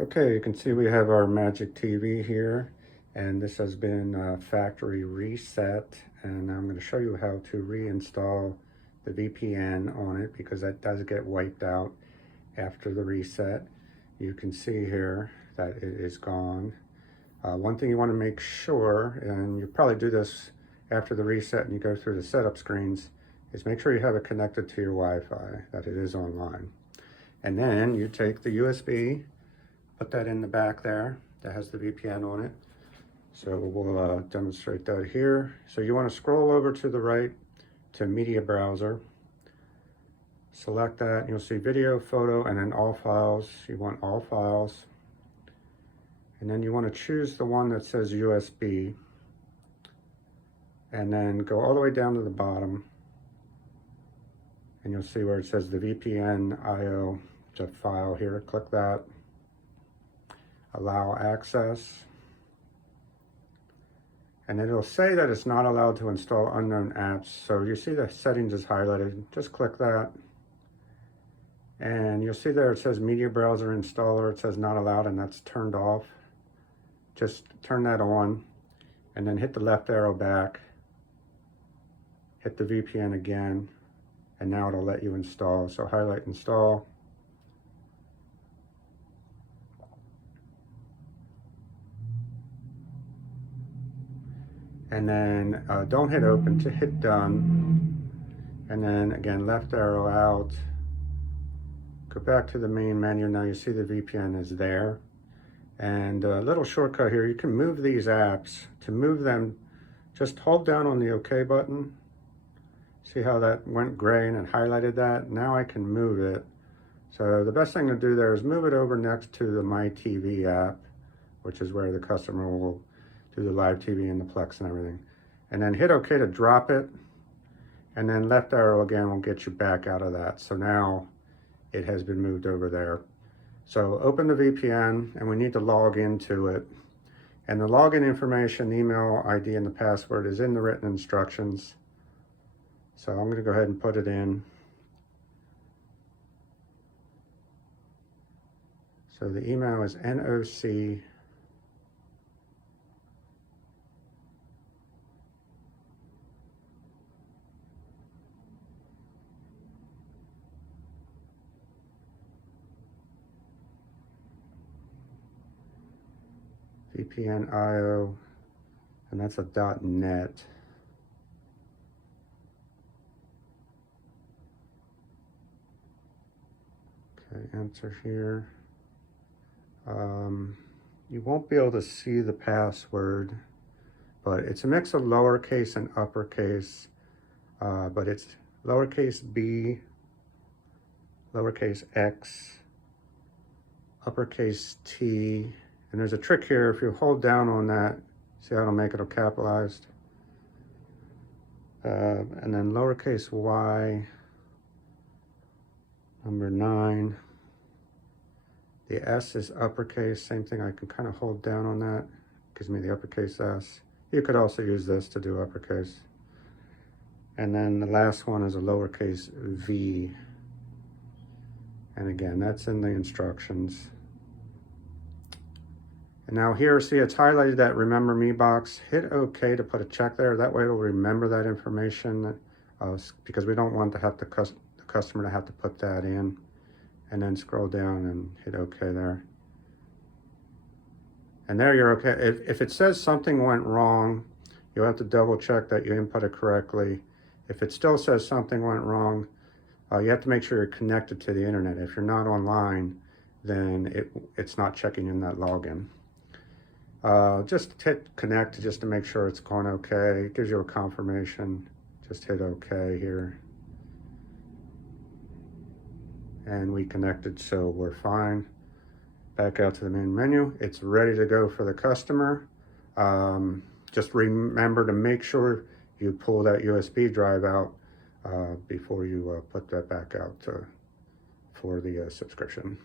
Okay, you can see we have our Majik TV here, and this has been factory reset, and I'm going to show you how to reinstall the VPN on it because that does get wiped out after the reset. You can see here that it is gone. One thing you want to make sure, and you probably do this after the reset and you go through the setup screens, is make sure you have it connected to your Wi-Fi, that it is online. And then you take the USB, put that in the back there that has the VPN on it. So we'll demonstrate that here. So you want to scroll over to the right to media browser. Select that and you'll see video, photo, and then all files. You want all files. And then you want to choose the one that says USB. And then go all the way down to the bottom. And you'll see where it says the VPN IO file here. Click that. Allow access, and then it'll say that it's not allowed to install unknown apps. So you see the settings is highlighted, just click that, and you'll see there it says media browser installer. It says not allowed, and that's turned off. Just turn that on, and then hit the left arrow back, hit the VPN again, and now it'll let you install. So highlight install. And then don't hit open, to hit done. And then again, left arrow out. Go back to the main menu. Now you see the VPN is there. And a little shortcut here, you can move these apps. To move them, just hold down on the OK button. See how that went gray and it highlighted that? Now I can move it. So the best thing to do there is move it over next to the My TV app, which is where the customer will do the live TV and the Plex and everything. And then hit OK to drop it. And then left arrow again will get you back out of that. So now it has been moved over there. So open the VPN and we need to log into it. And the login information, email ID, and the password is in the written instructions. So I'm going to go ahead and put it in. So the email is NOC VPN IO, and that's a .net. Okay, enter here. You won't be able to see the password, but it's a mix of lowercase and uppercase, but it's lowercase b, lowercase x, uppercase t, and there's a trick here. If you hold down on that, see how it'll make it capitalized, and then lowercase y, number 9. The S is uppercase, same thing. I can kind of hold down on that, gives me the uppercase S. You could also use this to do uppercase. And then the last one is a lowercase v. And again, that's in the instructions. And now here, see it's highlighted that remember me box. Hit OK to put a check there. That way it'll remember that information because we don't want to have the customer to have to put that in. And then scroll down and hit OK there. And there you're okay. If it says something went wrong, you'll have to double check that you input it correctly. If it still says something went wrong, you have to make sure you're connected to the internet. If you're not online, then it's not checking in that login. Just hit connect just to make sure it's going okay. It gives you a confirmation. Just hit OK here. And we connected, so we're fine. Back out to the main menu. It's ready to go for the customer. Just remember to make sure you pull that USB drive out before you put that back out for the subscription.